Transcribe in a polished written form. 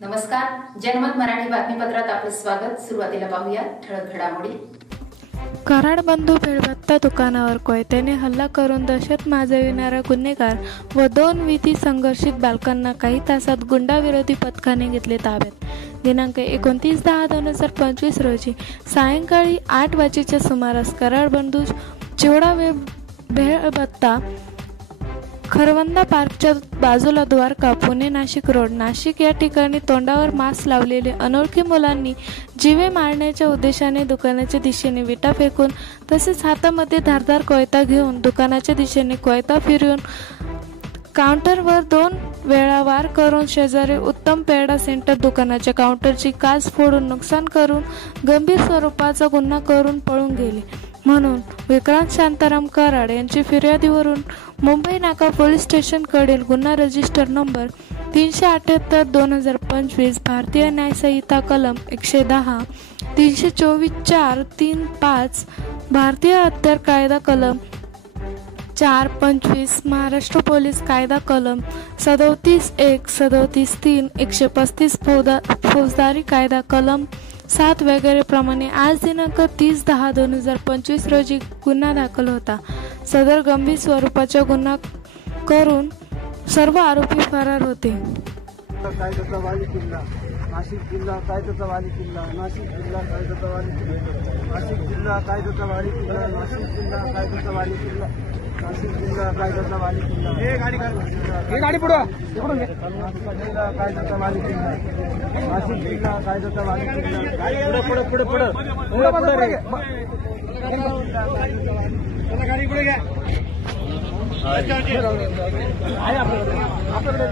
नमस्कार, जनमत मराठी बातमीपत्रात आपलं स्वागत। सुरुवातीला पाहूया ठळक घडामोडी। कराड बंधू भेळभत्ता दुकानावर कोयत्याने हल्ला करून दहशत माजविणारा गुन्हेगार व 2 विधी संघर्षित बालकांना काही तासात गुंडाविरोधी पथकाने घेतले ताब्यात। दिनांक 29/10/2025 रोजी सायंकाळी 8 वाजेच्या सुमारास कराड बंधू चिवडा भेळभत्ता खरवंदा पार्कच्या बाजूला द्वारका पुणे नाशिक रोड नाशिक या ठिकाणी तोंडावर मास्क लावलेले अनोळखी मुलांनी जीवे मारण्याच्या उद्देशाने दुकानाच्या दिशेने विटा फेकून तसेच हातामध्ये धारदार कोयता घेऊन दुकानाच्या दिशेने कोयता फिरवून काउंटरवर 2 वेळा वार करून शेजारी उत्तम पेडा सेंटर दुकानाच्या काउंटरची काच फोडून नुकसान करून गंभीर स्वरूपाचा गुन्हा करून पळून गेले म्हणून विक्रांत शांताराम कराड यांची फिर्यादीवरून मुंबई नाका पोलीस स्टेशनकडील गुन्हा रजिस्टर नंबर 378/2025 भारतीय न्याय संहिता कलम 110 324(4)(3)(5) भारतीय हत्यार कायदा कलम 4(25) महाराष्ट्र पोलीस कायदा कलम 37(1) 37(3) 135 फौजदारी कायदा कलम 7 वगैरे प्रमाणे आज दिनांक 30/10/2025 रोजी गुन्हा दाखल होता। सदर गंभीर स्वरूपाचा गुन्हा करून सर्व आरोपी फरार होते। कायद्याचा वाली किल्ला नाशिक जिल्हा कायद्याचा वाली किल्ला नाशिक जिल्हा कायद्याचा वाली किल्ला नाशिक जिल्हा कायद्याचा वाली किल्ला नाशिक जिल्हा कायद्याचा वाली किल्ला नाशिक जिल्हा कायद्याचा वाली किल्ला हे गाडी पुढे इकडून घे जिल्हा कायद्याचा वाली किल्ला नाशिक जिल्हा कायद्याचा वाली किल्ला पुढे गाडी पुढे घ्या आहे आपल्याकडे